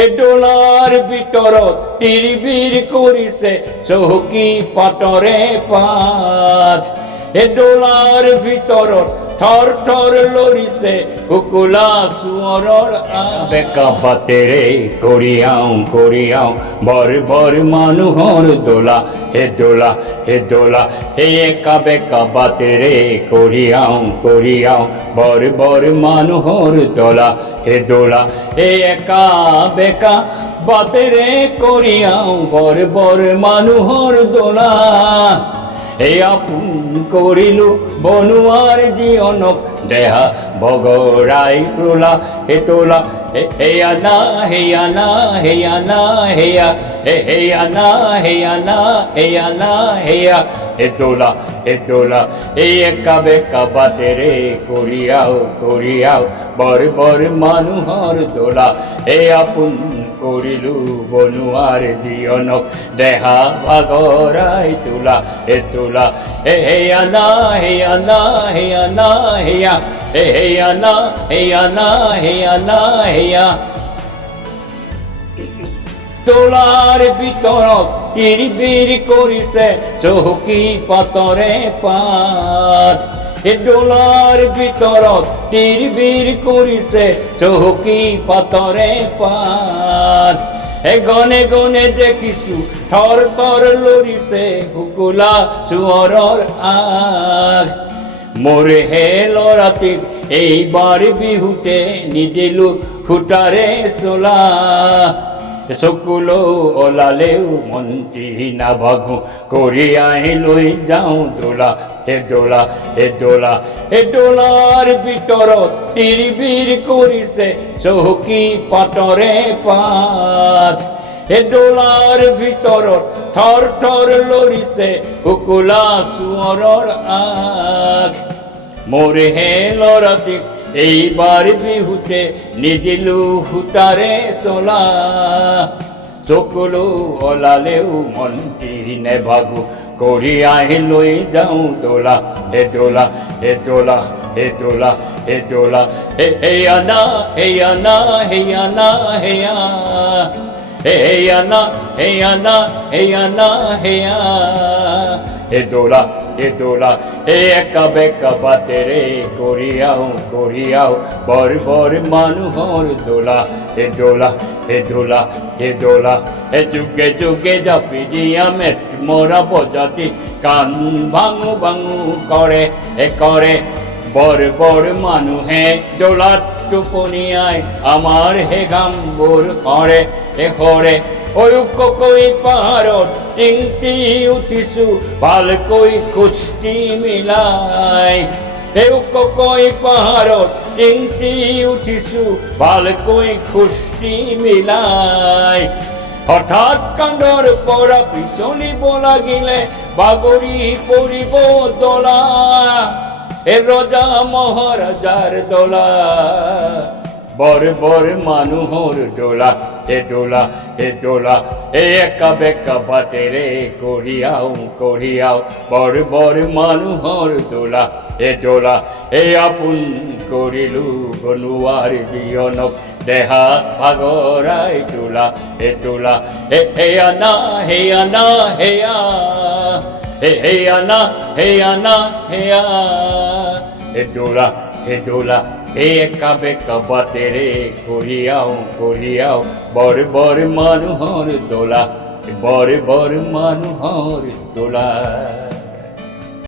এ ডোলার ভিতৰত তিৰিবিৰ কৰিছে চহকী পাতৰে পাত। এ ডোলাৰ ভিতৰত থৰ থৰ লৰিছে শুকুলা চোঁৱৰৰ বেকা বাটেৰে কৰিয়াও বৰ বৰ মানুহৰ দোলা হে দোলা হে দোলা হে একা বেকা বাটেৰে কৰিয়াও বৰ বৰ মানুহৰ দোলা হে দোলা হে একা বেকা বাটেৰে কৰিয়াও বৰ বৰ মানুহৰ দোলা। এই আপোন কৰিলো বনুৱাৰ জীৱনক দেহা বগৰাই তোলা হে তোলা হেয়া না হেয়া না হেয়া না হেয়া হেয়া না হেয়া না হেয়া না হেয়া হে তোলা এই একা বেকা বাটেৰে কৰিয়াও বৰ বৰ মানুহৰ দোলা। এই আপোন কৰিলো বনুৱাৰ জীৱনক দেহা ভাগৰাই তোলা হে তোলা হেয়া না হেয়া না হেয়া না হেয়া হেয়া না হেয়া না হেয়া না হেয়া। তোলাৰ ভিতৰত তিৰিবিৰ কৰিছে চহকী পাতৰে পাত। এই ডোলাৰ ভিতৰত তিৰিবিৰ কৰিছে চহকী পাতৰে পাত। এ গনে গনে দেখিছো থৰ থৰ লৰিছে শুকুলা চোঁৱৰৰ আগ। মোৰ হে ল'ৰাটিক এইবাৰ বিহুতে নিদিলো সূতাৰে চোলা। চকুলো ওলালেও মন্ত্ৰী নাভাগো কঢ়িয়াই লৈ যাওঁ দোলা হে দোলা হে দোলা হে ডোলাৰ ভিতৰত তিৰিবিৰ কৰিছে চহকী পাতৰে পাত। হে ডোলাৰ ভিতৰত থৰ থৰ লৰিছে শুকুলা চোঁৱৰৰ আগ। মোৰ হে ল'ৰাটিক এইবাৰ বিহুতে নিদিলো সূতাৰে চোলা। চকুলো ওলালেও মন্ত্ৰী নেভাগো কঢ়িয়াই লৈ যাওঁ দোলা হে দোলা হে দোলা হে দোলা হে দোলা হেয়া না হেয়া না হেয়া না হেয়া হেয়া না হেয়া না হেয়া না হেয়া হে দোলা হে একা বেকা বাটেৰে কৰিয়াও বৰ বৰ মানুহৰ দোলা হে দোলা হে দোলা হে দোলা হে যুগে যুগে জাপি দিয়া মেট মৰা বজাতি কাণ ভাঙো কৰে বৰ বৰ মানুহে দোলাত টোপনিয়াই আমাৰ হে গামবোৰ কৰে কৈ পাহাৰত টিংটি উঠিছো ভালকৈ কুস্তি মিলাই। কৈ পাহাৰত টিংটি উঠিছো ভালকৈ কুস্তি মিলাই। হঠাৎ কাণ্ডৰ পৰা পিছলিব লাগিলে বাগৰি পৰিব দোলা। এ ৰজা মহাৰাজাৰ দোলা বৰ বৰ মানুহৰ দোলা হে দোলা হে দোলা হে একা বেকা বাটেৰে কৰিয়াও বৰ বৰ মানুহৰ দোলা হে দোলা হে আপোন কৰিলো বনুৱাৰ জীৱনক দেহা ভাগৰাই তোলা হে তোলা হেয়া না হেয়া না হেয়া হেয়া না হেয়া না হেয়া হে দোলা হে একা বেকা বাটেৰে কৰিয়াও বৰ বৰ মানুহৰ দোলা বৰ বৰ মানুহৰ দোলা।